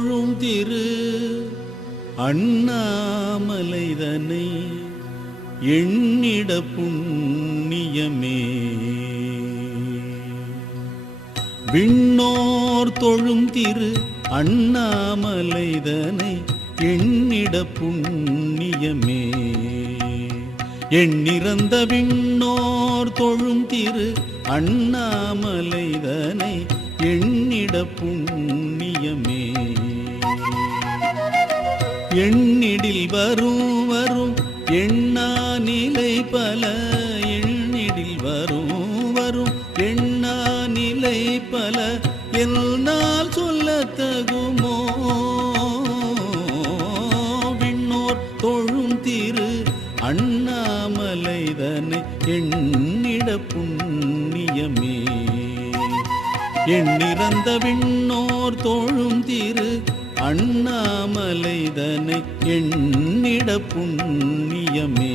தொழும் திரு அண்ணாமலைதனை எண்ணிட புண்ணியமே. விண்ணோர் தொழும் திரு அண்ணாமலைதனை எண்ணிட புண்ணியமே. எண்ணிறந்த விண்ணோர் தொழும் திரு அண்ணாமலைதனை எண்ணிட புண்ணியமே. எண்ணிடில் வரும் வரும் எண்ணா நிலை பல, எண்ணிடில் வரும் வரும் எண்ணா நிலை பல, என்னால் சொல்லத்தகுமோ. விண்ணோர் தொழும் திரு அண்ணாமலைதனை எண்ணிட புண்ணியமே. எண்ணிறந்த விண்ணோர் தொழும் திரு அண்ணாமலைதனை எண்ணிட புண்ணியமே.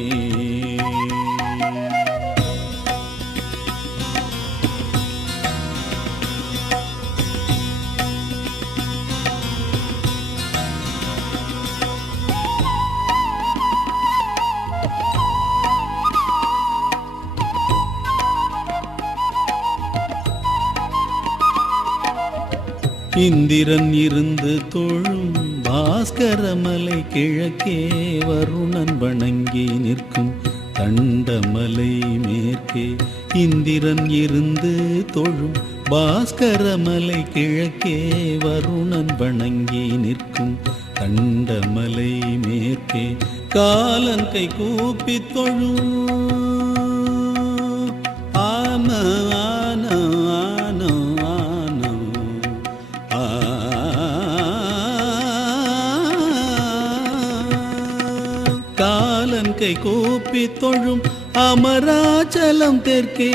இந்திரன் இருந்து தொழும் பாஸ்கரமலை கிழக்கே, வருணன் வணங்கி நிற்கும் தண்டமலை மேற்கே. இந்திரன் இருந்து தொழும் பாஸ்கரமலை கிழக்கே, வருணன் வணங்கி நிற்கும் தண்டமலை மேற்கே. காலன் கை கூப்பி தொழும் ஆன ஆன ஆன காலன் கை கூப்பி தொழும் அமராச்சலம் தெற்கே.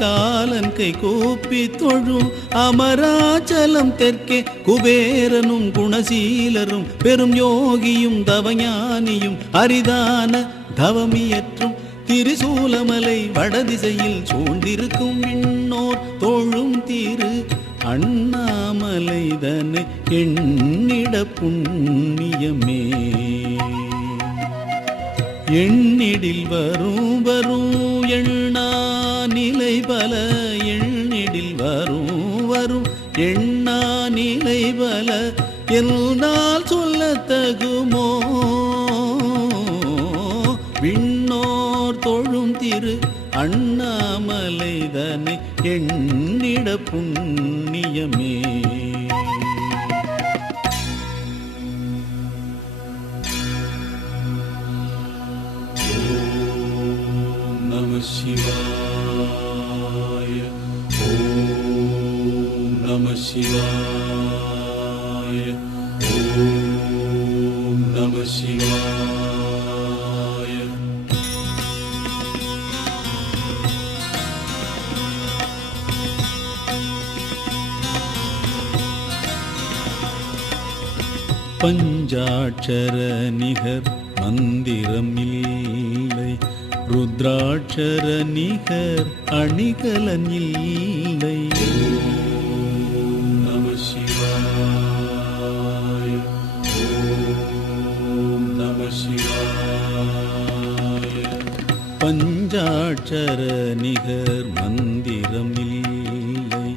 காலன் கை கூப்பி தொழும் அமராச்சலம் தெற்கே. குபேரனும் குணசீலரும் பெரும் யோகியும் தவஞானியும் அரிதான தவமியற்றும் திரிசூலமலை வடதிசையில் சூழ்ந்திருக்கும் விண்ணோர் தொழும் திரு அண்ணாமலைதனை எண்ணிட புண்ணியமே. எண்ணிடில் வரும் வரும் எண்ணா நிலை பல, எண்ணிடில் வரும் வரும் எண்ணா நிலை பல, என்னால் சொல்லத்தகுமோ. விண்ணோர் தொழும் திரு அண்ணாமலைதனை எண்ணிட புண்ணியமே. சிவாய ஓம் நம சிவாய ஓம் நம சிவாய. பஞ்சாட்சர நிகர் மந்திரம் இல்லை, ருத்ராட்சர நிகர் அணிகலன் இல்லை. ஓம் நம சிவாய ஓம் நம சிவாய. பஞ்சாட்சர நிகர் மந்திரம் இல்லை,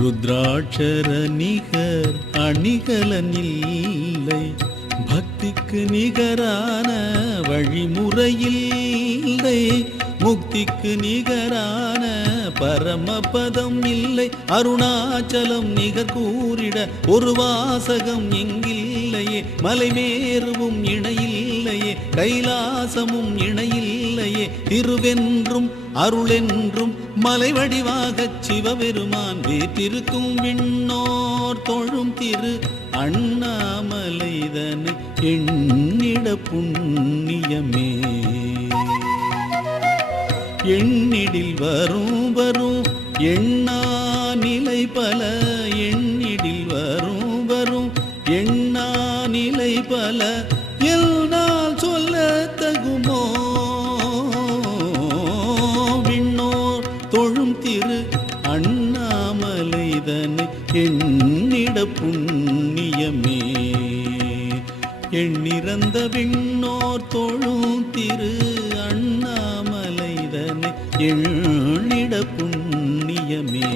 ருத்ராட்சர நிகர் அணிகலன் இல்லை. பக்திக்கு நிகரான வழிமுறையில்லை, முக்திக்கு நிகரான பரமபதம் இல்லை. அருணாச்சலம் நிகர் கூறிட ஒரு வாசகம் எங்கில்லையே. மலைமேருவும் இணையில்லையே, கைலாசமும் இணையில்லையே. திருவென்றும் அருளென்றும் மலைவடிவாகச் சிவபெருமான் வீற்றிருக்கும் விண்ணோர் தொழும் திரு அண்ணாமலைதனை எண்ணிட புண்ணியமே. எண்ணிடில் வரும் வரும் எண்ணா நிலை பல, எண்ணிடில் வரும் வரும் எண்ணா நிலை பல, என்னால் சொல்லத்தகுமோ. விண்ணோர் தொழும் திரு அண்ணாமலைதனை எண்ணிட புண்ணியமே. பிறந்த விண்ணோர் தொழும் திரு அண்ணாமலைதனை எண்ணிட புண்ணியமே.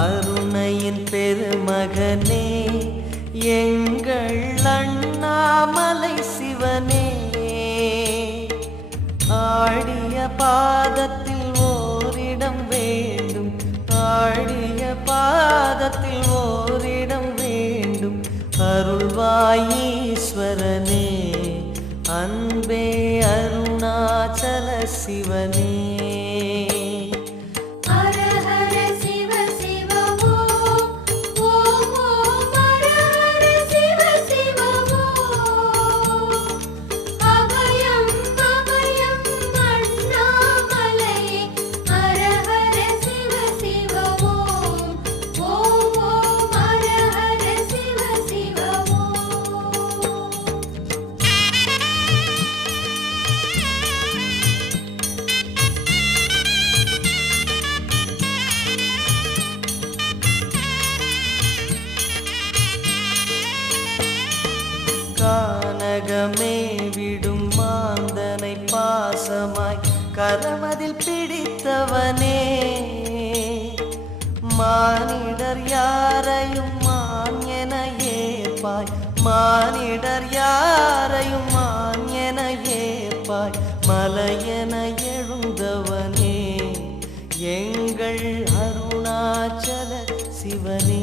அருணையின் பெருமகனே எங்கள் அண்ணாமலை சிவனே, ஆடிய பாதத்தில் ஓரிடம் வேண்டும், ஆடிய பாதத்தில் ஓரிடம் வேண்டும். அருள்வாயீஸ்வரனே அன்பே அருணாச்சல சிவனே. கானகமே விடும் மாந்தனை பாசமாய் கரமதில் பிடித்தவனே, மானிடர் யாரையும் மான் என ஏற்பாய், மானிடர் யாரையும் மான் என ஏற்பாய். மலையென எழுந்தவனே எங்கள் அருணாச்சல சிவனே.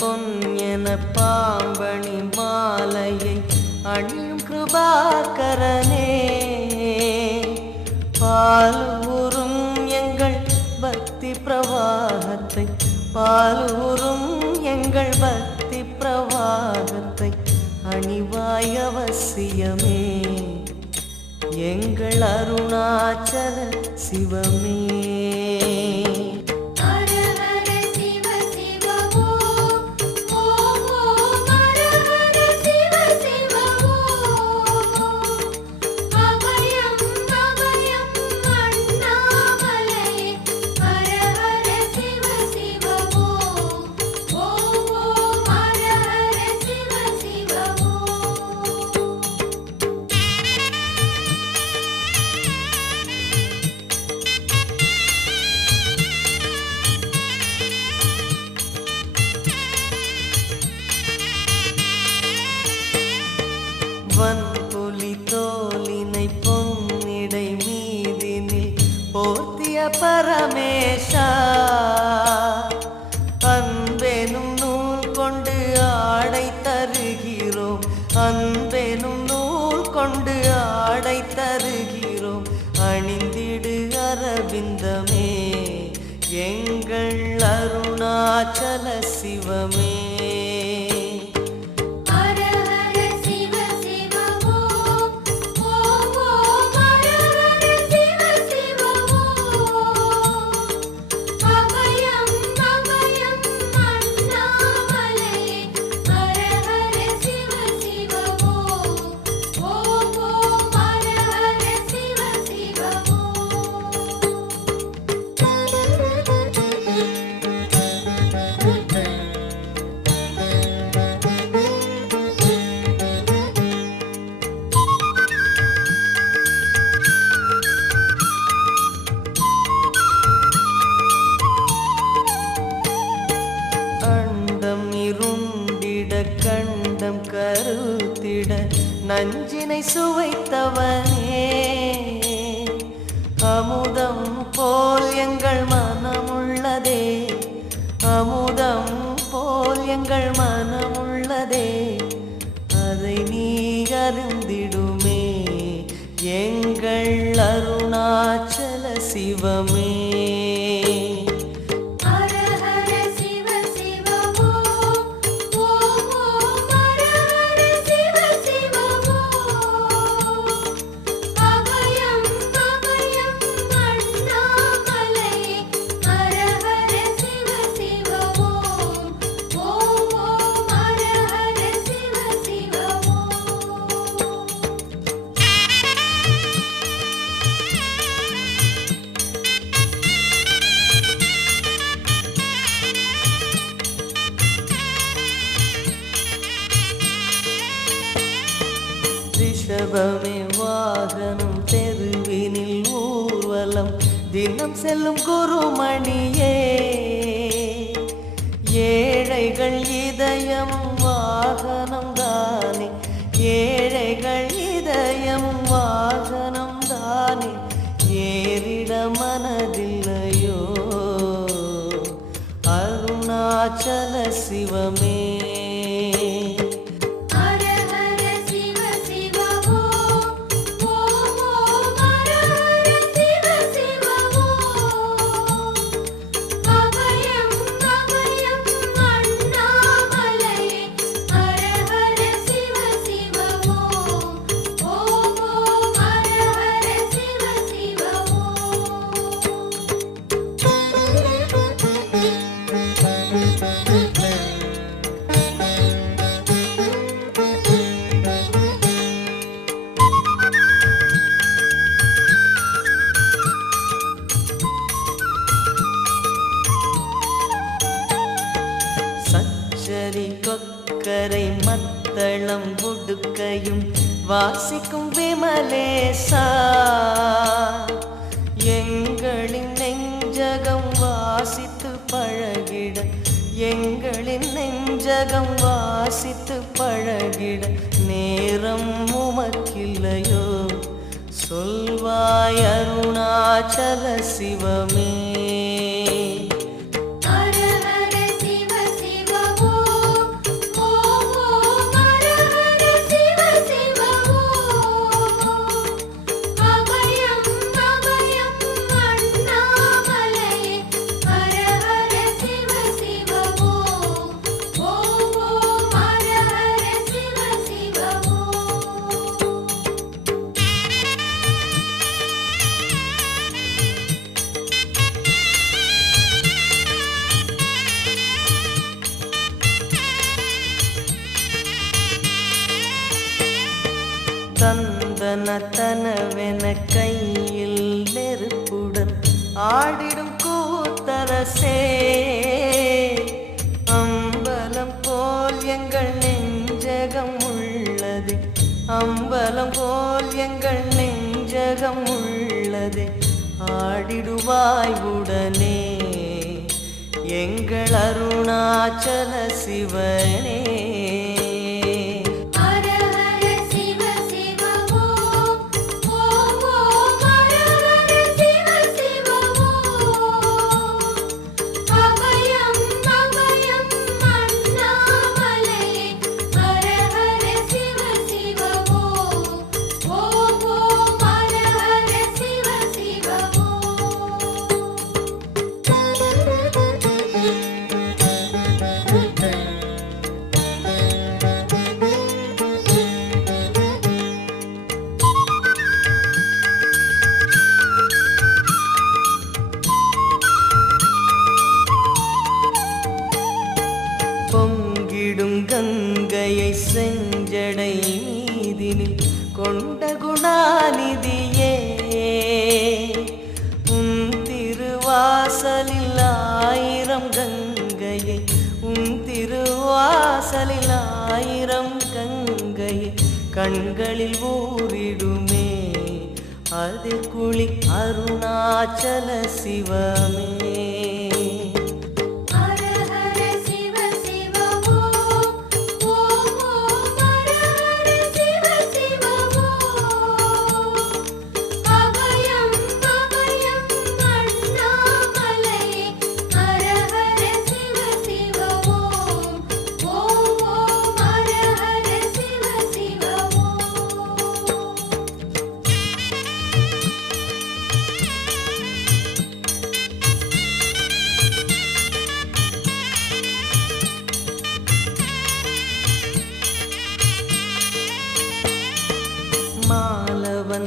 பொன் என பாம்பணி மாலையை அணியும் கிருபாகரனே, பாலூரும் எங்கள் பக்தி பிரவாகத்தை, பாலூரும் எங்கள் பக்தி பிரவாகத்தை அணிவாய் அவசியமே எங்கள் அருணாச்சல சிவமே. வன்புலி தோலினை பொன்னிடை மீதினில் போர்த்திய பரமேஷா, அன்பெனும் நூல் கொண்டு ஆடை தருகிறோம், அன்பெனும் நூல் கொண்டு ஆடை தருகிறோம். அணிந்திடு அரவிந்தமே எங்கள் அருணாச்சல சிவமே. நஞ்சினை சுவைத்தவனே அமுதம் போல் எங்கள் மனமுள்ளதே அமுதம் போல் எங்கள் மனமுள்ளதே அதை நீ அருந்திடுமே எங்கள் அருணாச்சல சிவமே ரிஷபமே வாகனம் தெருவினில் ஊர்வலம் தினம் செல்லும் குருமணியே ஏழைகள் இதயம் வாகனம் தானே ஏழைகள் இதயம் வாகனம் தானே ஏறிட மனதில்லையோ அருணாச்சல சிவமே கொக்கரை மத்தளம் உடுக்கையும் வாசிக்கும் விமலேசா எங்களின் நெஞ்சகம் வாசித்து பழகிட எங்களின் நெஞ்சகம் வாசித்து பழகிட நேரம் உமக்கில்லையோ சொல்வாய் அருணாச்சல சிவமே தந்தனத்தனவென கையில் நெருப்புடன் ஆடிடும் கூத்தரசே அம்பலம் போல் எங்கள் நெஞ்சகம் உள்ளது அம்பலம் போல் எங்கள் நெஞ்சகம் உள்ளது ஆடிடுவாய் உடனே எங்கள் அருணாச்சல சிவனே பொங்கிடும் கங்கையை செஞ்சடை மீதினில் கொண்ட குணாநிதியே உன் திருவாசலில் ஆயிரம் கங்கையை உன் திருவாசலில் ஆயிரம் கங்கையை கண்களில் ஊறிடுமே அதில் குளி அருணாச்சல சிவமே சிவ சிவ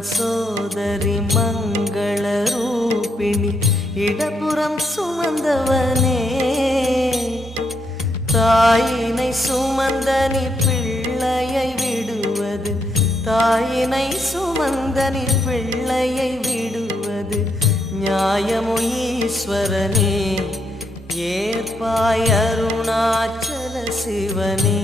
வலப்புறம் சோதரி மங்கள ரூபிணி இடப்புறம் சுமந்தவனே தாயினை சுமந்தனி பிள்ளையை விடுவது தாயினை சுமந்தனி பிள்ளையை விடுவது நியாயமோ ஈஸ்வரனே ஏற்பாய் அருணாச்சல சிவனே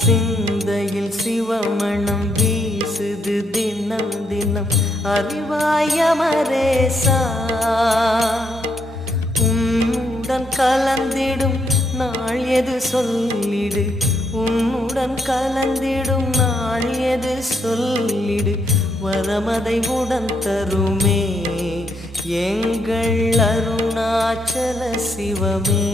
சிந்தையில் சிவமணம் வீசுது தினம் தினம் அறிவாய மரேசா உன்னுடன் கலந்திடும் நாள் எது சொல்லிடு உன்னுடன் கலந்திடும் நாள் எது சொல்லிடு வரமதை உடன் தருமே எங்கள் அருணாச்சல சிவமே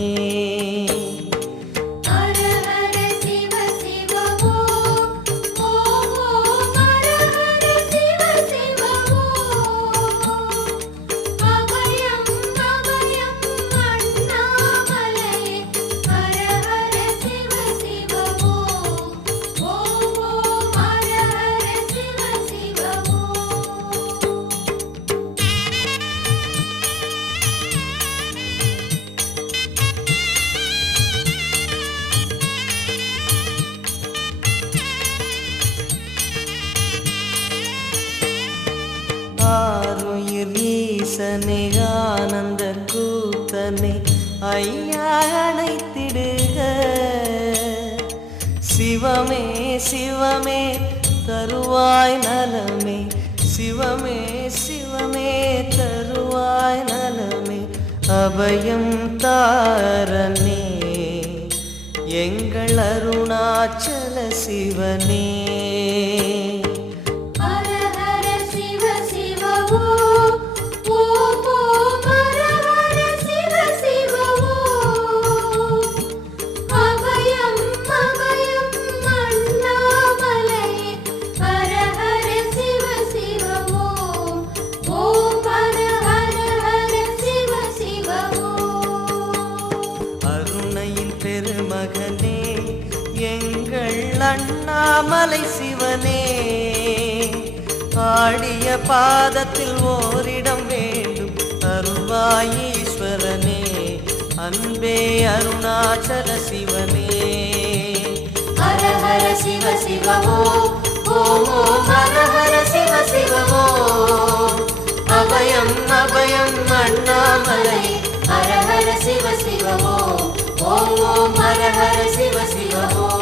ஆருயிர் ஈசனே ஆனந்த கூத்தனே ஐயா அணைத்திடுக சிவமே சிவமே தருவாய் நலமே சிவமே சிவமே தருவாய் நலமே அபயம் தாரனே எங்கள் அருணாச்சல சிவனே பெருமகனே எங்கள் அண்ணாமலை சிவனே ஆடிய பாதத்தில் ஓரிடம் வேண்டும் அருள்வாய் ஈஸ்வரனே அன்பே அருணாச்சல சிவனே ஹர ஹர சிவ சிவமோ ஓம் ஓம் ஹர ஹர சிவ சிவமோ அபயம் அபயம் அண்ணாமலை ஹர ஹர சிவ சிவமோ ஓம் ஓம் ஹர ஹர சிவ சிவ ஓம்.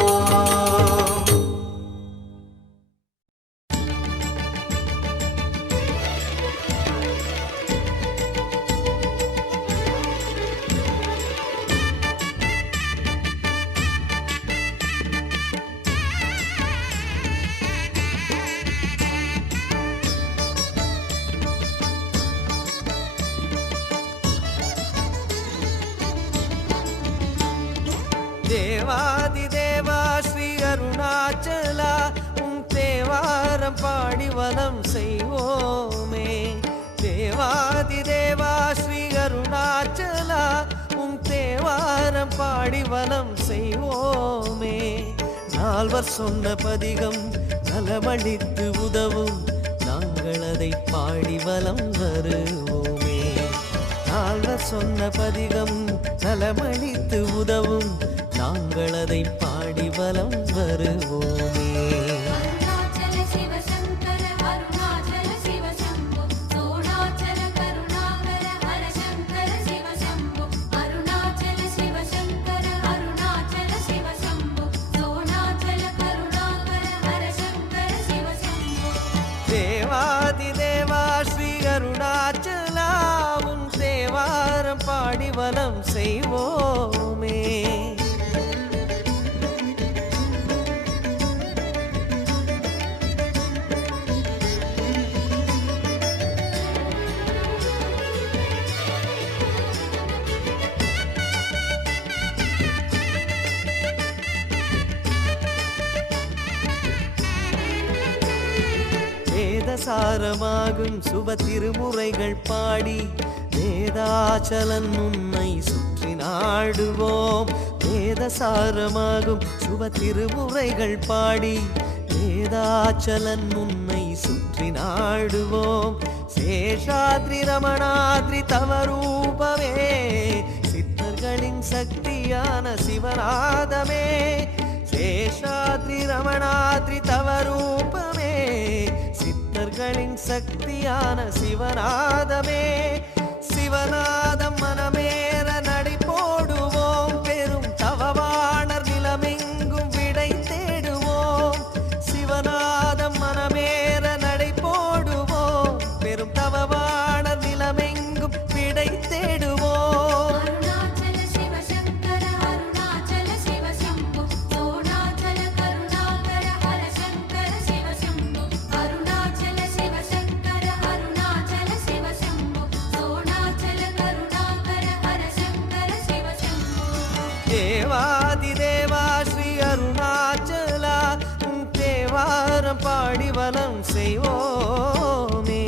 தேவாதி தேவா ஸ்ரீ அருணாச்சலா உன் தேவாரம் பாடி வலம் செய்வோமே தேவாதி தேவா ஸ்ரீ அருணாச்சலா உன் தேவாரம் பாடி வலம் செய்வோமே நால்வர் சொன்ன பதிகம் நலமளித்து உதவும் நாங்கள் அதை பாடி வலம் வருவோமே நால்வர் சொன்ன பதிகம் நலமளித்து உதவும் நாங்கள் அதை பாடி வலம் வருவோமே அருணாச்சல சிவ சங்கர அருணாச்சல சிவ சம்போ சோணாச்சல கருணாகர ஹர சங்கர சிவ சம்போ அருணாச்சல சிவ சங்கர அருணாச்சல சிவ சம்போ சோணாச்சல கருணாகர ஹர சங்கர சிவ சம்போ தேவாதி தேவா ஸ்ரீ அருணாச்சல சாரமாகும் சுப திருமுறைகள் பாடி வேதாச்சலன் உன்னை சுற்றி நாடுவோம். வேதசாரமாகும் சுப திருமுறைகள் பாடி வேதாச்சலன் உன்னை சுற்றி நாடுவோம். சேஷாத்ரி ரமணாத்ரி தவரூபமே சித்தர்களின் சக்தியான சிவநாதமே. சேஷாத்ரி ரமணாத்ரி தவரூபமே சித்தர்களின் சக்தியான சிவநாதமே. சிவநாதம் மனமேற நடை போடுவோம். பெரும் தவவாணர் நிலமெங்கும் விடை தேடுவோம். சிவநாதம் மனமேற நடை போடுவோம். பெரும் தவவாணர் நிலமெங்கும் விடை தேடுவோம். அருணாச்சல சிவ சங்கர அருணாச்சல சிவ சம்போ சோணாச்சல கருணாகர ஹர சங்கர சிவ சம்போ. அருணாச்சல சிவ சங்கர அருணாச்சல சிவ சம்போ சோணாச்சல கருணாகர ஹர சங்கர சிவ சம்போ. தேவாதி தேவா ஸ்ரீ அருணாச்சலா உன் தேவாரம் பாடி வலம் செய்வோமே.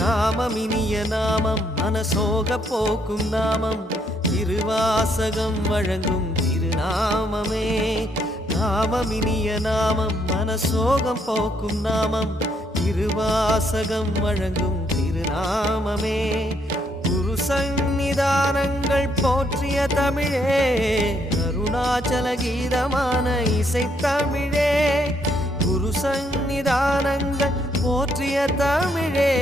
நாமம் இனிய நாமம் மனசோக போக்கும் நாமம் திருவாசகம் வழங்கும் திருநாமமே. நாமம் இனிய நாமம் மனசோகம் போக்கும் நாமம் திருவாசகம் வழங்கும் திருநாமமே. குரு சந்நிதானங்கள் போற்றிய தமிழே அருணாச்சல கீதமான இசை தமிழே. குரு சந்நிதானங்கள் போற்றிய தமிழே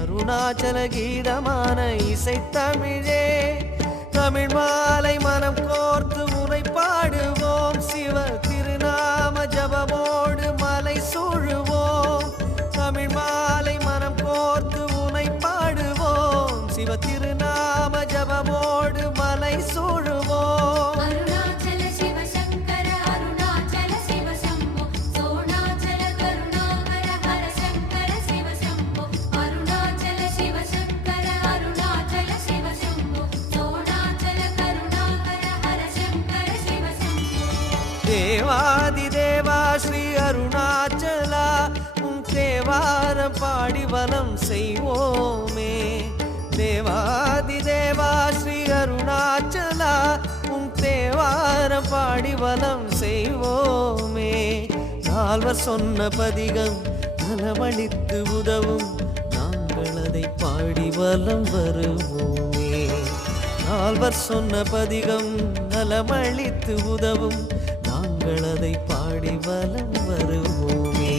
அருணாச்சல கீதமான இசை தமிழே. தமிழ் மாலை மனம் கோர்த்து உரை பாடுவோம். சிவ திருநாம ஜபமோடு மலை சூழுவோம். தமிழ் மாலை மனம் கோர்த்து உனை பாடுவோம். சிவ திருநாம ஜபமோடு மலை சூழுவோம். அருணாச்சல சிவ சங்கர அருணாச்சல சிவ சம்போ சோணாச்சல கருணாகர ஹர சங்கர சிவ சம்போ. அருணாச்சல சிவ சங்கர அருணாச்சல சிவ சம்போ சோணாச்சல கருணாகர ஹர சங்கர சிவ சம்போ. தேவாதி தேவா ஸ்ரீ அருணாச்சலா உன் தேவாரம் பாடி வலம் செய்வோமே. தேவாதி தேவா ஸ்ரீ அருணாச்சலா உன் தேவாரம் பாடி வலம் செய்வோமே. நால்வர் சொன்ன பதிகம் நலமளித்து உதவும் நாங்கள் அதை பாடி வலம் வருவோமே. நால்வர் சொன்ன பதிகம் நலமளித்து உதவும் நாங்கள் அதை பாடி வலம் வருவோமே.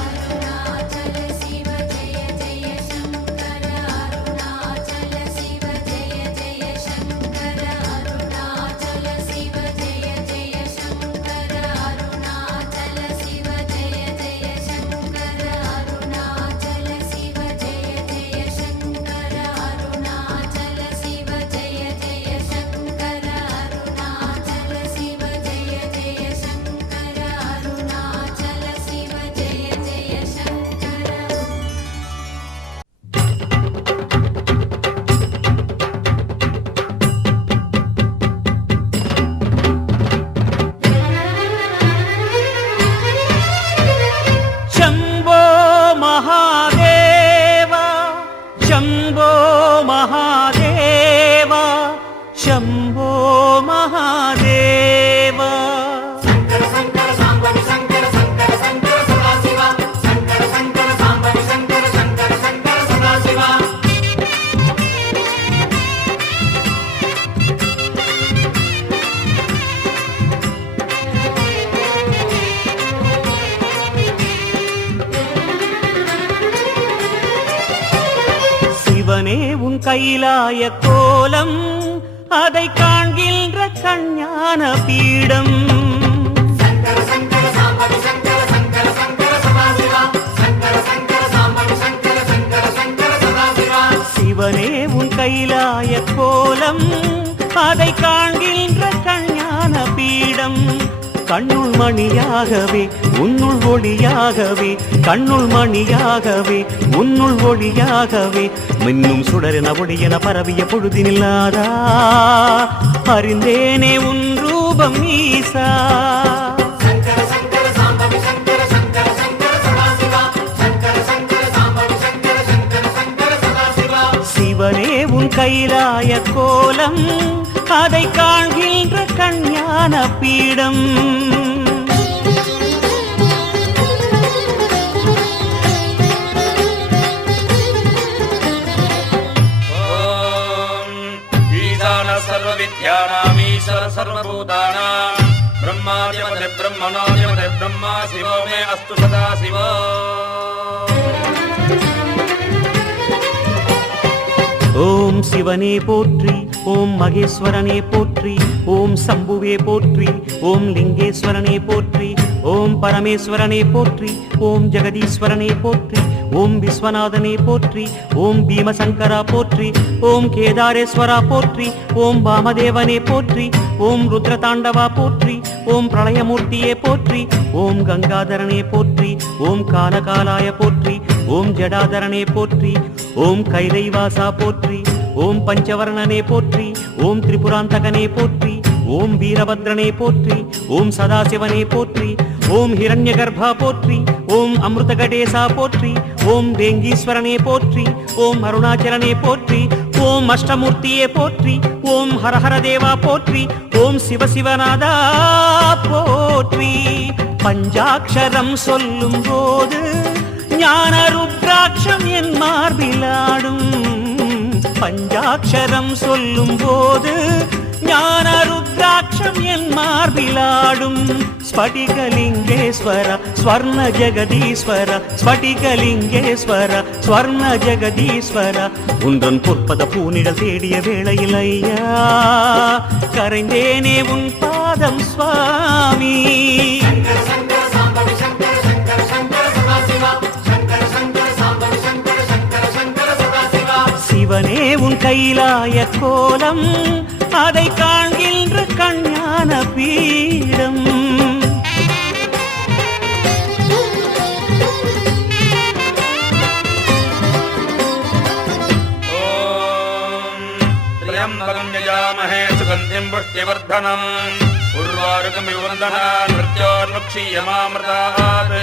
அருணாச்சல சிவ ஜெய ஜெய சங்கர அருணாச்சல சிவ ஜெய ஜெய சங்கர அருணாச்சல சிவ ஜெய ஜெய சங்கர அருணாச்சல சிவ ஜெய ஜெய சங்கர அருணாச்சல சிவ ஜெய ஜெய சங்கர அருணாச்சல சிவ ஜெய ஜெய சங்கர அருணாச்சல சிவ ஜெய ஜெய சங்கர அருணாச்சல சிவ ஜெய ஜெய சங்கர. शम्भो महादेव शम्भो महादेव शम्भो महादेव. சிவனே உன் கைலாய கோலம் அதை காண்கின்ற கஞ்ஞான பீடம். சிவனே உன் கைலாய கோலம் அதை காண்கின்ற கஞ்ஞான பீடம். பீடம் கண்ணுள் மணியாகவே உன்னுள் ஒளியாகவே கண்ணுள் மணியாகவே உன்னுள் ஒளியாகவே மின்னும் சுடரென ஒளியென பரவிய பொழுதினில்லாதா அறிந்தேனே உன் ரூபம் ஈசா சிவனே உன் கைலாய கோலம் அதை காண்கின்ற கஞ்ஞான பீடம் सर्वविद्यानामीश्वर सर्वभूतानां ब्रह्मादिपदे ब्रह्मणोदिपदे ब्रह्मा शिवो मे अस्तु सदा शिवो ஓம் சிவனே போற்றி ஓம் மகேஸ்வரனே போற்றி ஓம் சம்புவே போற்றி ஓம் லிங்கேஸ்வரனே போற்றி ஓம் பரமேஸ்வரனே போற்றி ஓம் ஜெகதீஸ்வரனே போற்றி ஓம் விஸ்வநாதனே போற்றி ஓம் பீமசங்கரா போற்றி ஓம் கேதாரேஸ்வரா போற்றி ஓம் வாமதேவனே போற்றி ஓம் ருத்ரதாண்டவா போற்றி ஓம் பிரளயமூர்த்தியே போற்றி ஓம் கங்காதரனே போற்றி ஓம் காலகாலாய போற்றி ஓம் ஜடாதரனே போற்றி ஓம் கைலைவாசா போற்றி ஓம் பஞ்சவர்ணனே போற்றி ஓம் திரிபுராந்தகனே போற்றி ஓம் வீரபத்ரனே போற்றி ஓம் சதாசிவனே போற்றி ஓம் ஹிரண்யகர்பா போற்றி ஓம் அமிர்தகடேசா போற்றி ஓம் வேங்கீஸ்வரனே போற்றி ஓம் அருணாச்சலனே போற்றி ஓம் அஷ்டமூர்த்தியே போற்றி ஓம் ஹரஹர தேவா போற்றி ஓம் சிவசிவநாதா போற்றி பஞ்சாட்சரம் சொல்லும் போது ஞான ருத்ராட்சம் என் மார்பிலாடும் பஞ்சாட்சரம் சொல்லும் போது ஞான ருத்ராட்சம் என் மார்பிலாடும் ஸ்படிகலிங்கேஸ்வர ஸ்வர்ண ஜெகதீஸ்வர ஸ்படிகலிங்கேஸ்வர ஸ்வர்ண ஜெகதீஸ்வர உன்றன் பொற்பத பூனிடல் தேடிய வேளையில் ஐயா கரைந்தேனே உன் பாதம் சுவாமி சிவனே உன் கைலாய கோலம் அதை காண்கின்ற கஞ்ஞான பீடம் त्र्यम्बकं यजामहे सुगन्धिं पुष्टिवर्धनम् उर्वारुकमिव वन्दनान् मृत्योर्मुक्षीयमामृतात्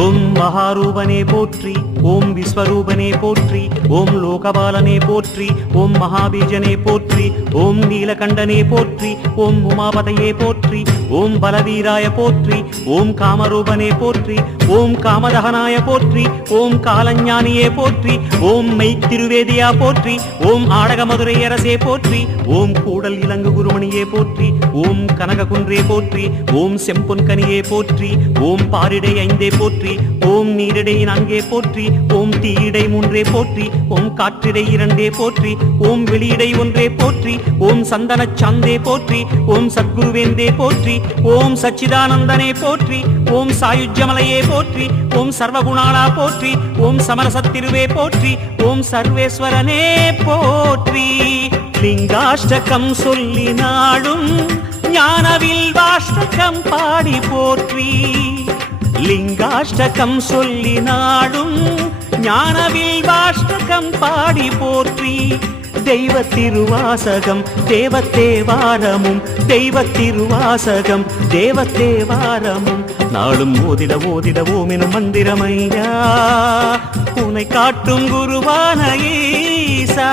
ஓம் மகாரூபனே போற்றி ஓம் விஸ்வரூபனே போற்றி ஓம் லோகபாலனே போற்றி ஓம் மகாபீஜனே போற்றி ஓம் நீலகண்டனே போற்றி ஓம் உமாபதையே போற்றி ஓம் பலவீராய போற்றி ஓம் காமரூபனே போற்றி ஓம் காமதகனாய போற்றி ஓம் காலஞானியே போற்றி ஓம் மெய்த்திருவேதியா போற்றி ஓம் ஆடகமதுரை அரசே போற்றி ஓம் கூடல் இலங்கு குருமணியே போற்றி ஓம் கனககுன்றே போற்றி ஓம் செம்பொன்கனியே போற்றி ஓம் பாரிடை ஐந்தே போற்றி ஓம் நீரிடை நான்கே போற்றி ஓம் தீயிடை மூன்றே போற்றி ஓம் காற்றிடை இரண்டே போற்றி ஓம் வெளியிடை ஒன்றே போற்றி ஓம் சந்தன சாந்தே போற்றி ஓம் சத்குருவேந்தே போற்றி ஓம் சச்சிதானந்தனே போற்றி ஓம் சாயுஜ்யமலையே போற்றி ஓம் சர்வகுணாளா போற்றி ஓம் சமரசத்திருவே போற்றி ஓம் சர்வேஸ்வரனே போற்றி லிங்காஷ்டகம் சொல்லி நாடும் ஞானவில் வாஷ்டகம் பாடி போற்றி லிங்காஷ்டகம் சொல்லி நாடும் ஞானவில் வாஷ்டகம் பாடி போற்றி தெய்வ திருவாசகம் தேவத்தேவாரமும் தெய்வ திருவாசகம் தேவத்தேவாரமும் நாளும் ஓதிட ஓதிட ஓமெனும் மந்திரமையா உனை காட்டும் குருவான ஈசா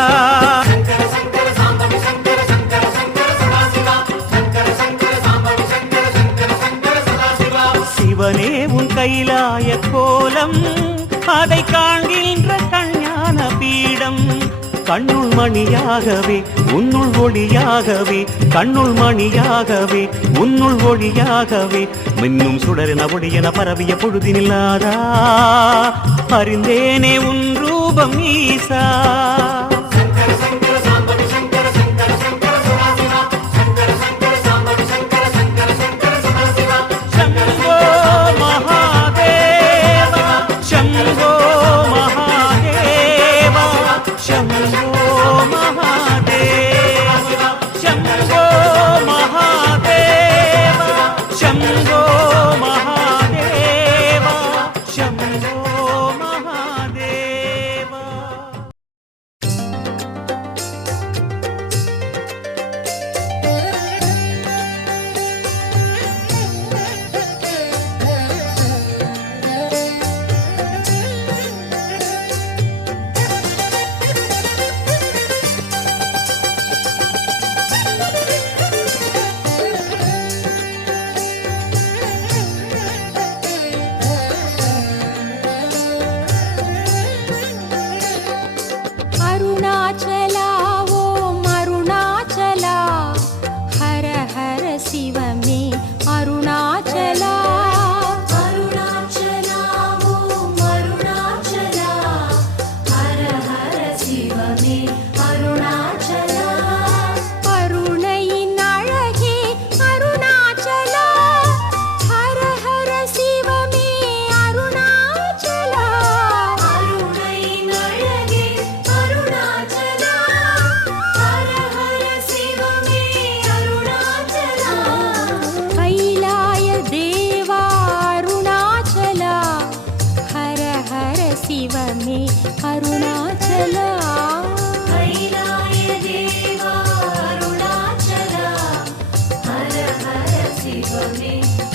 சிவனே உன் கைலாய கோலம் அதை காண்கின்ற கஞ்ஞான பீடம் கண்ணுள் மணியாகவே உன்னுள் ஒளியாகவே கண்ணுள் மணியாகவே உன்னுள் ஒளியாகவே மின்னும் சுடரென ஒளியென பரவிய பொழுதினில்லாதா அறிந்தேனே உன் ரூபம் ஈசா शंभो महादेवा शंभो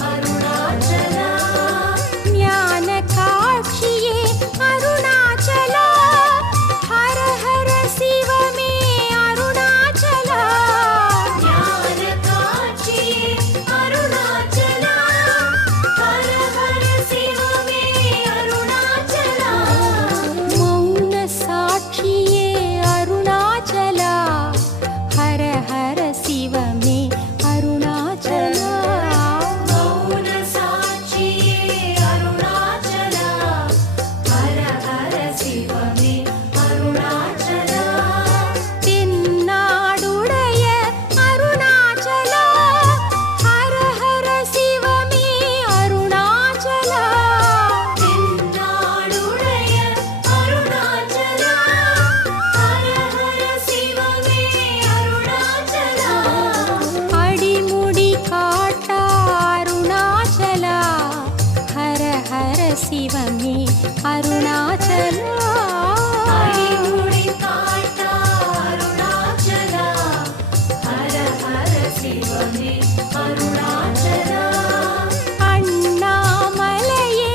அருணாச்சலா ஞான காட்சியே அருணாச்சலா ஹர ஹர சிவமே அருணாச்சலா ஞான காட்சியே அருணாச்சலா ஹர ஹர சிவமே அருணாச்சலா மௌன சாட்சியே அருணாச்சலா ஹர ஹர சிவமே அருணாச்சலா மௌன சாட்சியே அருணாச்சலா ஹர ஹர சிவமே அருணாச்சலா தென்னாடுடைய அருணாச்சலா ஹர ஹர சிவமே அருணாச்சலா தென்னாடுடைய அருணாச்சலா ஹர ஹர சிவமே அருணாச்சலா அடிமுடி காட்டா அருணாச்சலா ஹர ஹர சிவமே அருணாச்சலா அடிமுடி காட்டா அருணாச்சலா ஹர ஹர சிவமே அருணாச்சலா அண்ணாமலையே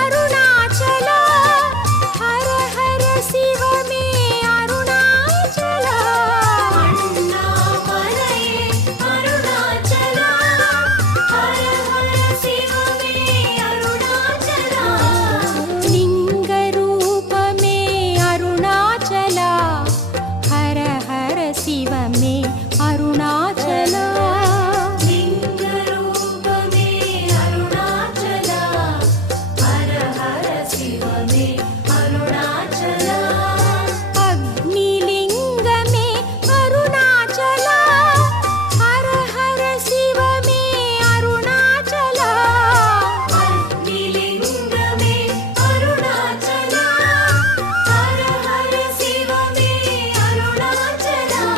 அருணாச்சலா ஹர ஹர சிவமே அருணாச்சலா அண்ணாமலையே அருணாச்சலா ஹர ஹர சிவமே அருணாச்சலா லிங்க ரூபமே அருணாச்சலா ஹர ஹர சிவமே அருணாச்சலா லிங்க ரூபமே அருணாச்சலா ஹர ஹர சிவமே அருணாச்சலா அக்னிலிங்கமே அருணாச்சலா ஹர ஹர சிவமே அருணாச்சலா அக்னிலிங்கமே அருணாச்சலா ஹர ஹர சிவமே அருணாச்சலா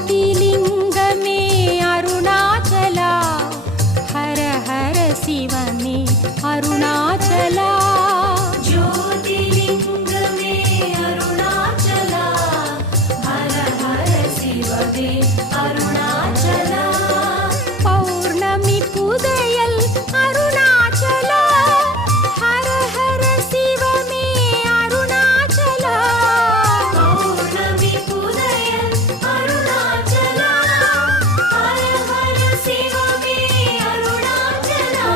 ஜோதிலிங்கமே அருணாச்சலா ஹர ஹர சிவமே அருணாச்சலா ஜோதிலிங்கமே அருணாச்சலா ஹர ஹர சிவமே அருணாச்சலா பௌர்ணமி புதையல் அருணாச்சலா ஹர ஹர சிவமே அருணாச்சலா பௌர்ணமி புதையல் அருணாச்சலா ஹர ஹர சிவமே அருணாச்சலா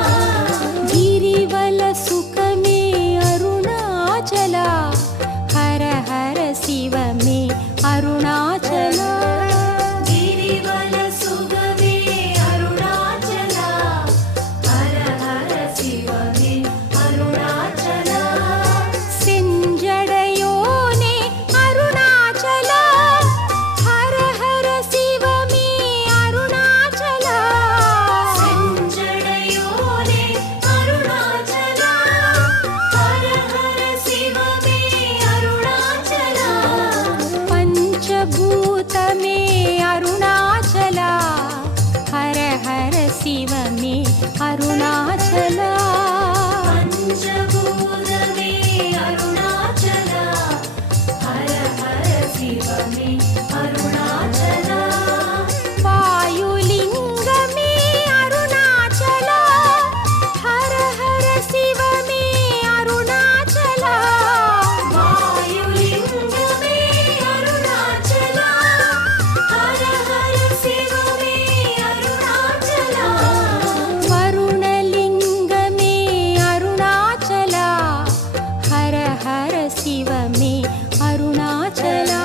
கிரிவல சுகமே அருணாச்சலா ஹர ஹர சிவமே அருணாச்சலா கிரிவல சுகமே அருணாச்சலா ஹர ஹர சிவமே அருணாச்சலா செஞ்சடையோனே அருணாச்சலா ஹர ஹர சிவமே அருணாச்சலா செஞ்சடையோனே அருணாச்சலா ஹர ஹர சிவமே அருணாச்சலா பஞ்சபூதமே அருணாச்சலா ஹர ஹர சிவமே அருணாச்சலா பஞ்சபூதமே அருணாச்சலா ஹர ஹர சிவமே அருணாச்சலா வாயுலிங்கமே அருணாச்சலா ஹர ஹர சிவமே அருணாச்சலா வாயுலிங்கமே அருணாச்சலா ஹர ஹர சிவமே அருணாச்சலா வருணலிங்கமே அருணாச்சலா ஹர ஹர சிவமே அருணாச்சலா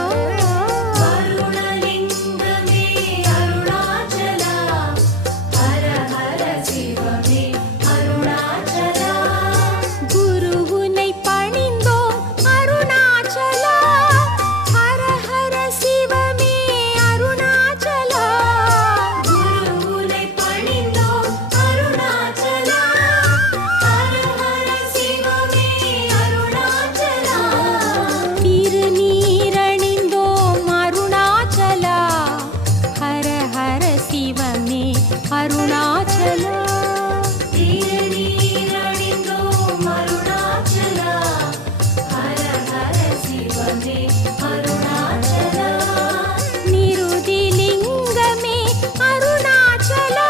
வருணலிங்கமே அருணாச்சலா ஹர ஹர சிவமே அருணாச்சலா குருவுனை பணிந்தோம் அருணாச்சலா ஹர ஹர சிவமே அருணாச்சலா குருவுனை பணிந்தோம் அருணாச்சலா ஹர ஹர சிவமே அருணாச்சலா திருநீரணிந்தோம் அருணாச்சலா ஹர ஹர சிவமே அருணாச்சலா திருநீரணிந்தோம் அருணாச்சலா ஹர ஹர சிவமே அருணாச்சலா நிருதிலிங்கமே அருணாச்சலா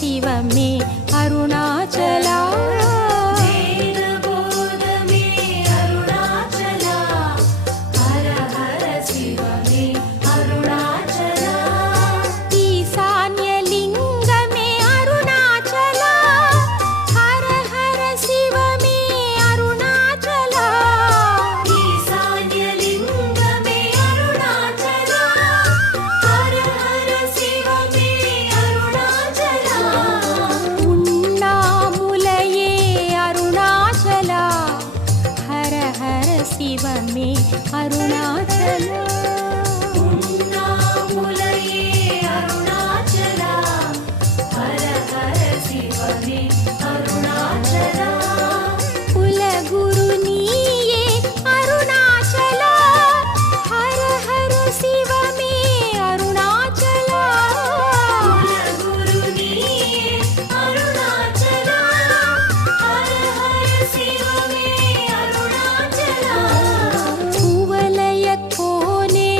சிவமே அருணாச்சலா வேதபோதமே அருணாச்சலா ஹர ஹர சிவமே அருணாச்சலா ஈசான்யலிங்கமே அருணாச்சலா ஹர ஹர சிவமே அருணாச்சலா ஈசான்யலிங்கமே அருணாச்சலா ஹர ஹர சிவமே அருணாச்சலா உண்ணாமுலையே அருணாச்சலா ஹர ஹர சிவமே அருணாச்சலா உண்ணாமுலையே அருணாச்சலா ஹர ஹர சிவமே அருணாச்சலா குலகுரு நீயே அருணாச்சலா ஹர ஹர சிவமே அருணாச்சலா குலகுரு நீயே அருணாச்சலா ஹர ஹர சிவமே அருணாச்சலா குவலய கோனே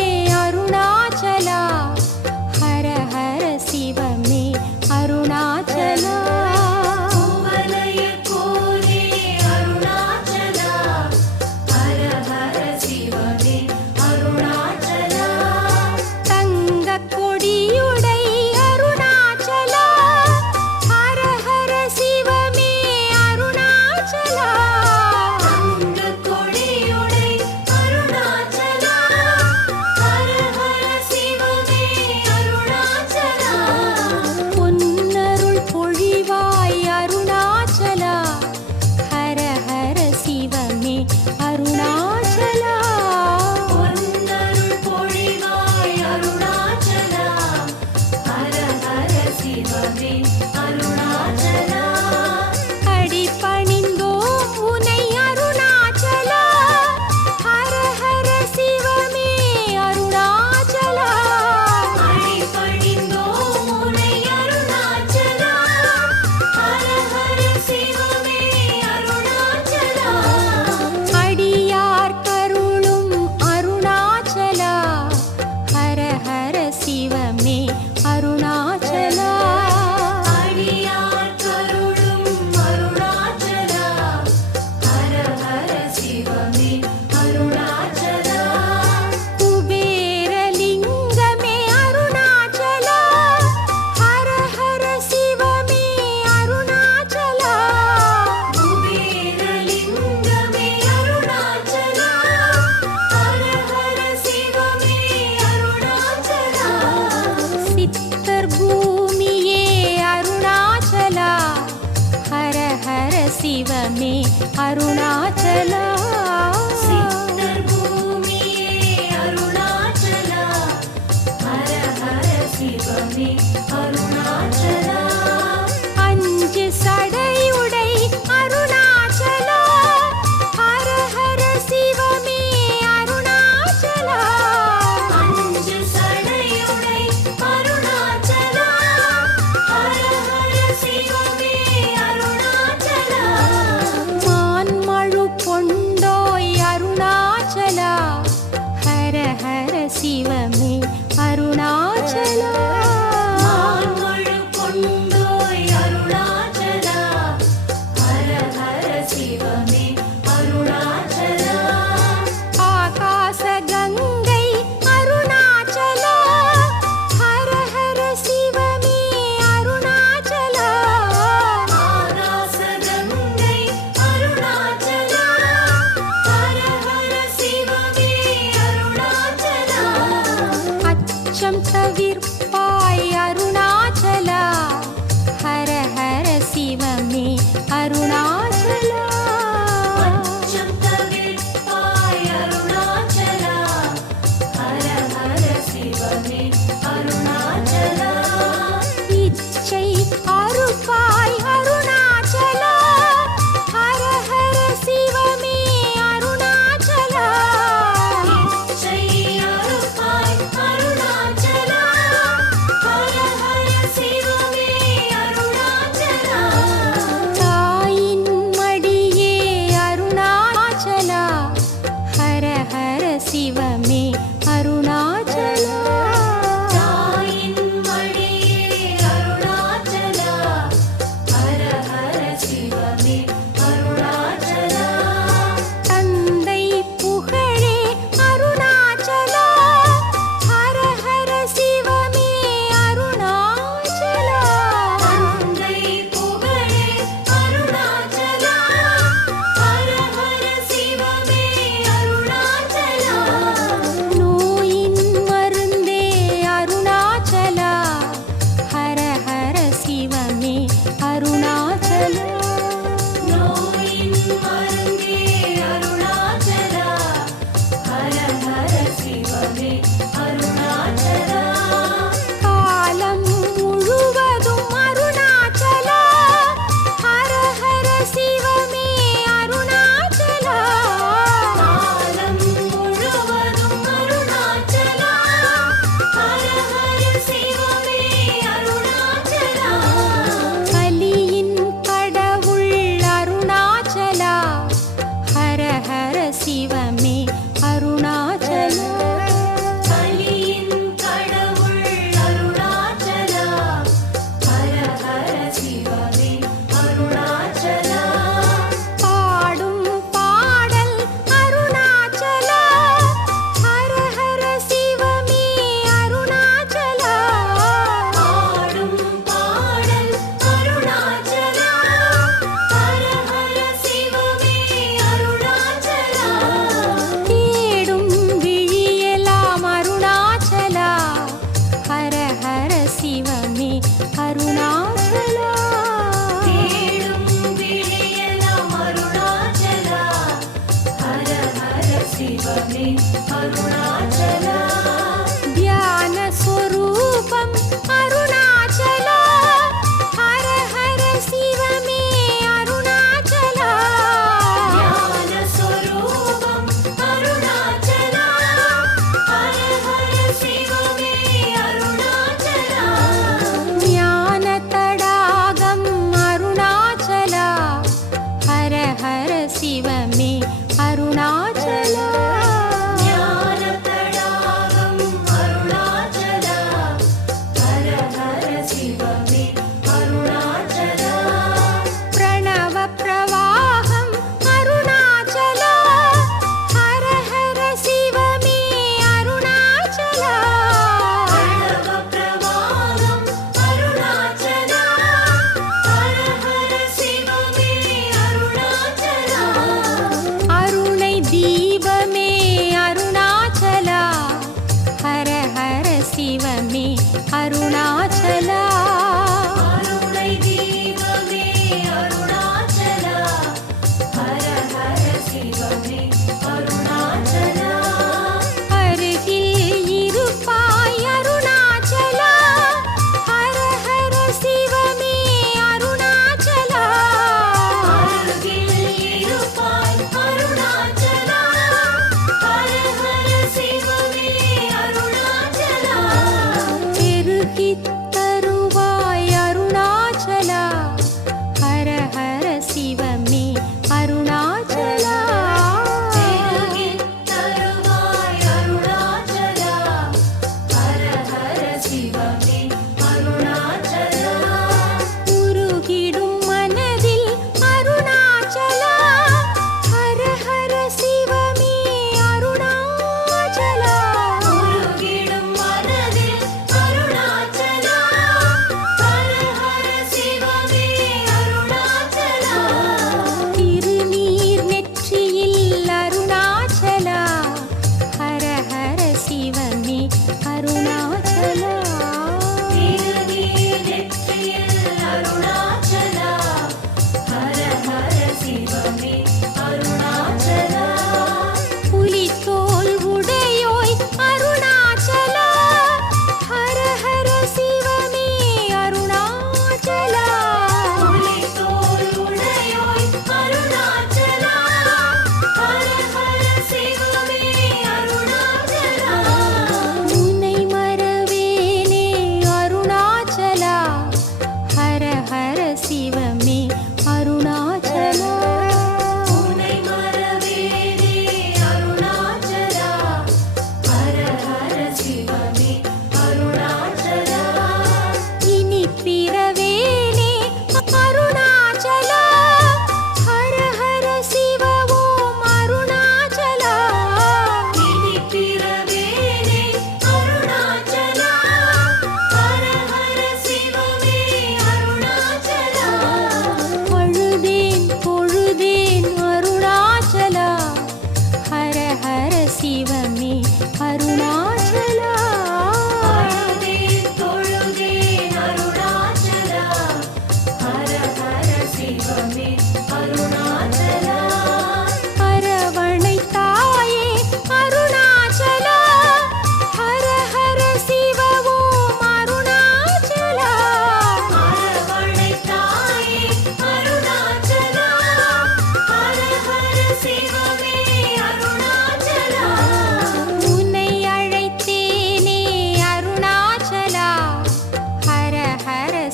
அருணாச்சலா ஹர ஹர சிவமே அருணாச்சலா குவலய கோனே அருணாச்சலா ஹர ஹர சிவமே அருணாச்சலா தங்க கொடியுடை அருணாச்சலா ஹர ஹர சிவமே அருணாச்சலா தங்க கொடியுடை அருணாச்சலா ஹர ஹர சிவமே அருணாச்சலா பொன்னருள் பொழிவாய் அருணாச்சலா ஹர ஹர சிவமே அருணாச்சலா பொன்னருள் பொழிவாய் அருணாச்சலா ஹர ஹர சிவமே அருணாச்சலா அடிபணிந்தோம் உனை அருணாச்சலா ஹர ஹர சிவமே அருணாச்சலா அடிபணிந்தோம் உனை அருணாச்சலா ஹர ஹர சிவமே அருணாச்சலா அடியார் கருளும் அருணாச்சலா ஹர ஹர சிவமே அருணாச்சலா அடியார் கருளும் அருணாச்சலா ஹர ஹர சிவமே அருணாச்சலா குபேரலிங்கமே அருணாச்சலா ஹர ஹர சிவமே அருணாச்சலா குபேரலிங்கமே அருணாச்சலா ஹர ஹர சிவமே அருணாச்சலா சித்தர் பூமியே அருணாச்சலா ஹர ஹர சிவமே அருணாச்சலா சித்தர் பூமியே அருணாச்சலா ஹர ஹர சிவமே அருணாச்சலா அஞ்சு சடையுடை அருணாச்சலா ஹர ஹர சிவமே அருணாச்சலா அஞ்சு சடையுடை அருணாச்சலா ஹர ஹர சிவமே அருணாச்சலா மான்மழு கொண்டோய் அருணாச்சலா ஹர ஹர சிவமே அருணாச்சலா மான்மழு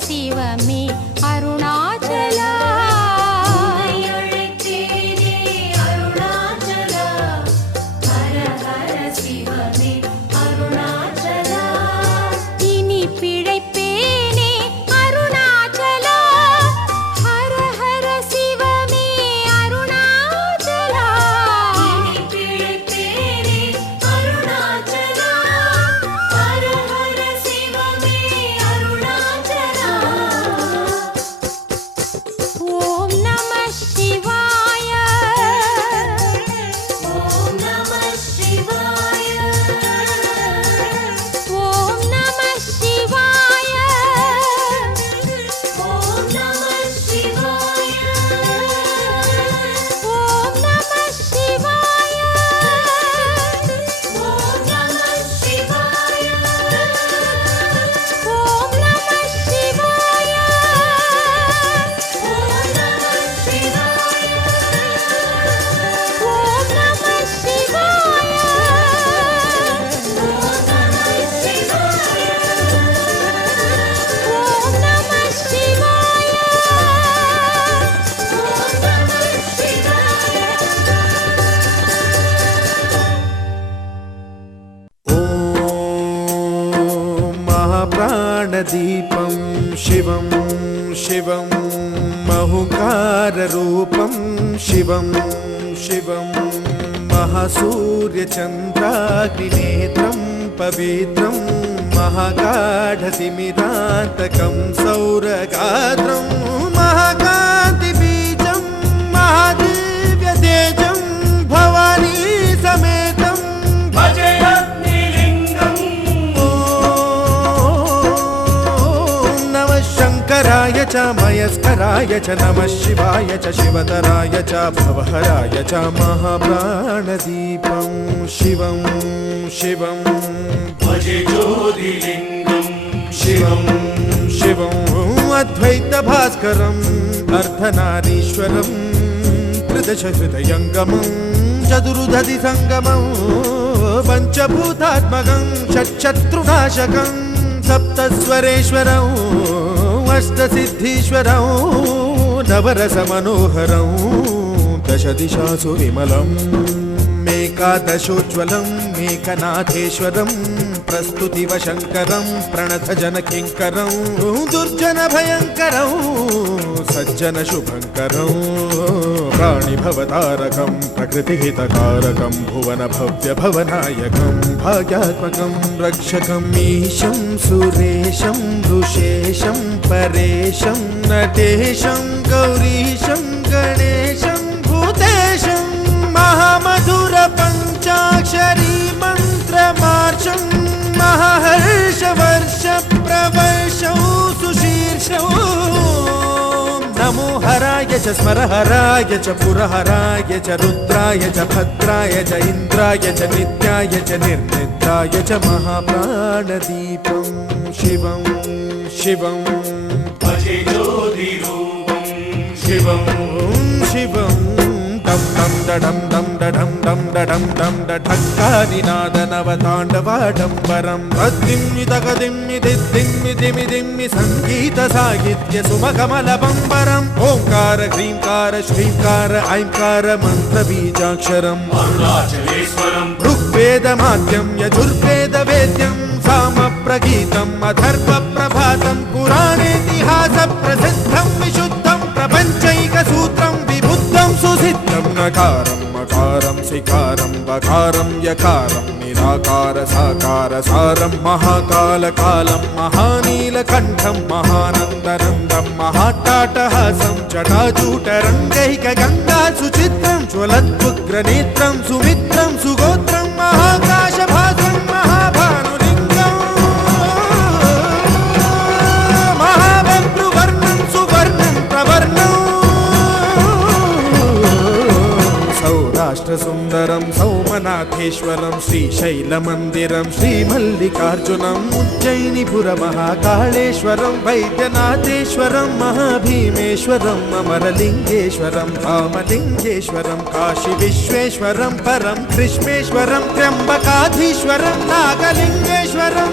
சிவமே அருணாச்சலா இனி பிழைப்பேனே அருணாச்சலா ஹர ஹர சிவமே அருணாச்சலா இனி பிழைப்பேனே அருணாச்சலா ஹர ஹர சிவமே அருணாச்சலா ஓம் நம சிவாய ஓம் நம சிவாய ஓம் நம சிவாய ஓம் நம சிவாய ஓம் நம சிவாய ஓம் நம சிவாய ஓம் நம சிவாய ஓம் நம சிவாய ஓம் நம சிவாய ஓம் நம சிவாய ஓம் நம சிவாய ஓம் நம ॐ महाप्राणदीपं शिवं शिवं महुकाररूपं शिवं शिवं महासूर्यचन्द्राग्निनेत्रं पवित्रं महागाढतिमिरान्तकं सौरगात्रं महाकान्तिबीजं महादिव्यतेजं भवानी समेतं नमः शङ्कराय च मयस्कराय च नमः शिवाय च शिवतराय च भवहराय च महाप्राणदीपं शिवं शिवं भजे ज्योतिलिङ्गं शिवं शिवं अद्वैतभास्करम् अर्धनारीश्वरं त्रिदशहृदयङ्गमं चतुर्दधि सङ्गमं पञ्चभूतात्मकं षट्शत्रुनाशकं सप्तस्वरेश्वरं अष्टसिद्धीश्वरं नवरसमनोहरं दशदिशासु विमलम् एकादशोज्ज्वलं मेकनाथेश्वरं प्रस्तुतिवशङ्करं प्रणतजनकिङ्करं दुर्जनभयङ्करं सज्जनशुभङ्करं प्राणिभवतारकं प्रकृतिहितकारकं भुवनभव्यभवनायकं भाग्यात्मकं रक्षकम् ईशं सुरेशं ऋषेशं परेशं नटेशं गौरीशं गणेशं भूतेशं महामधुर पञ्चाक्षरी मन्त्रमार्षं महाहर्षवर्ष प्रवर्षौ सुशीर्षौ नमो हराय च स्मरहराय च पुरहराय च रुद्राय च भद्राय च इन्द्राय च नित्याय च निर्निद्राय च महाप्राणदीपं शिवं शिवं भजे ज्योतिरूपं शिवं शिवं दं दं डडं दं डडं दं डडं दं डठक्कानिनादनवताण्डवाडम्बरं तद्दिम्मितकदिम्मिदिद्दिम्मिदिमिदिम्मि सङ्गीतसाहित्य सुमकमलबम्बरम् ओङ्कार ह्रीङ्कार श्रीङ्कार ऐङ्कार मन्त्रबीजाक्षरम् अरुणाचलेश्वरं ऋग्वेदमाद्यं यजुर्वेदवेद्यं सामप्रगीतम् अथर्वप्रभातं पुराणेतिहासप्रसिद्धं विशुद्धं प्रपञ्चैकसूत्रं विबुद्धं सुसिद्धं नकारं मकारं सिकारं वकारं यकारं निराकार साकार सारं महाकालकालं महानीलकण्ठं महानन्दनन्दं महाट्टाटहासं जटाजूटरङ्गैकगङ्गा सुचित्रं ज्वलद्वुग्रनेत्रं सुमित्रं सुगोत्रं महाकाशभासं महाभानुलिङ्गं महाबभ्रुवर्णं सुवर्णं प्रवर्णं सौराष्ट्रसुन्दरं सौमनाथेश्वरं श्रीशैलमन्दिरं श्रीमल्लिकार्जुनम् उज्जयिनिपुरमहाकाळेश्वरं वैद्यनाथेश्वरं महाभीमेश्वरम् अमरलिङ्गेश्वरं रामलिङ्गेश्वरं काशीविश्वेश्वरं परं कृष्णेश्वरं त्र्यम्बकाधीश्वरं नागलिङ्गेश्वरं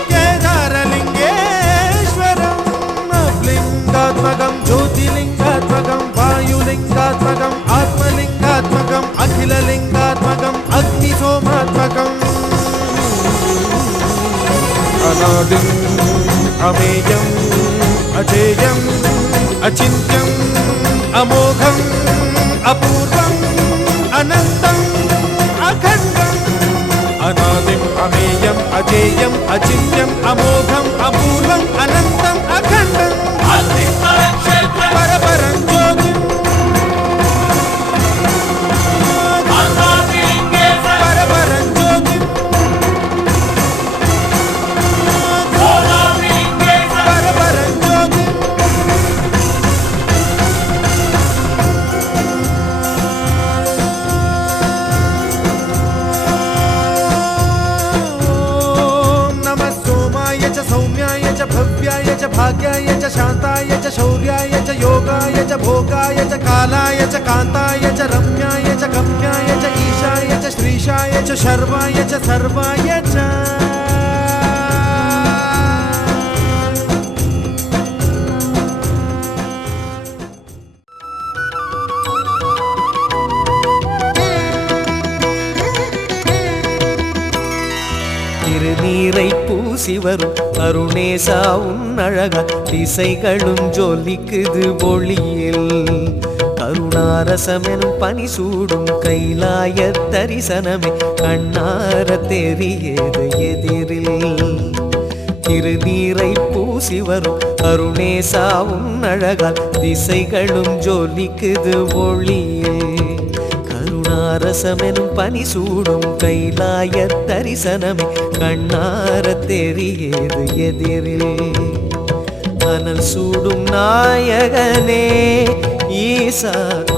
श्रीकेदारलिङ्गे अनादिम् अमेयम् अजेयम् अचिन्त्यम् अमोघम् अपूर्वम् अनन्तम् अखण्डम् अनादिम् अमेयम् अजेयम् अचिन्त्यम् अमोघम् अपूर्वम् अनन्तम् अखण्डम् परपरं ज्योतिम् परपरं ज्योतिम् परपरं ज्योतिम् नमः सोमाय च सौम्याय च भव्याय च भाग्याय च शान्ताय च शौर्याय च योगाय च भोगाय च कालाय च कान्ताय च रम्याय च गम्याय च ईशाय च श्रीशाय च शर्वाय च सर्वाय च திருநீரை பூசி வரும் அருணேசா உன் அழகா திசைகளும் ஜொலிக்குது ஒளியில் கருணாரசமெனும் பனி சூடும் கைலாய தரிசனமே கண்ணார தெரியுது எதிரில் திருநீரை பூசி வரும் அருணேசா உன் அழகா திசைகளும் ஜொலிக்குது ஒளியில் கருணாரசமெனும் பனி சூடும் கைலாய தரிசனமே கண்ணார தெரியுது எதிரில் அனல் சூடும் நாயகனே ஈசா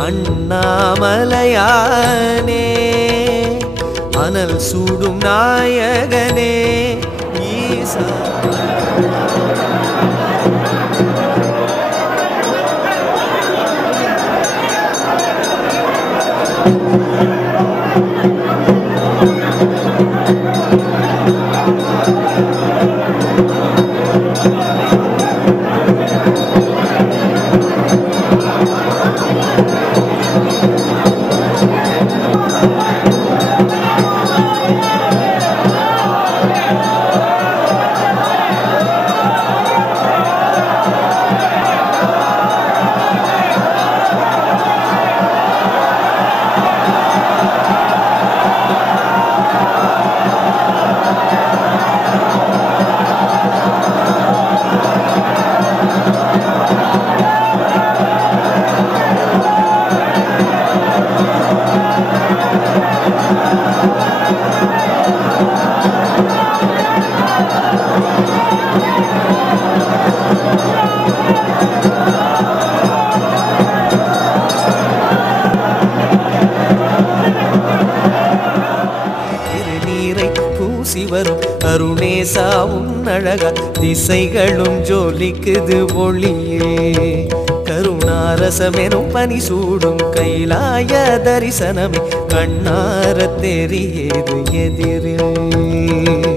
அண்ணாமலையானே அனல் சூடும் நாயகனே ஈசா வரும் அருணேசா உன் அழகா திசைகளும் ஜொலிக்குது ஒளியே கருணாரசமெனும் பனி சூடும் கைலாய தரிசனமே கண்ணார தெரியுது எதிரில்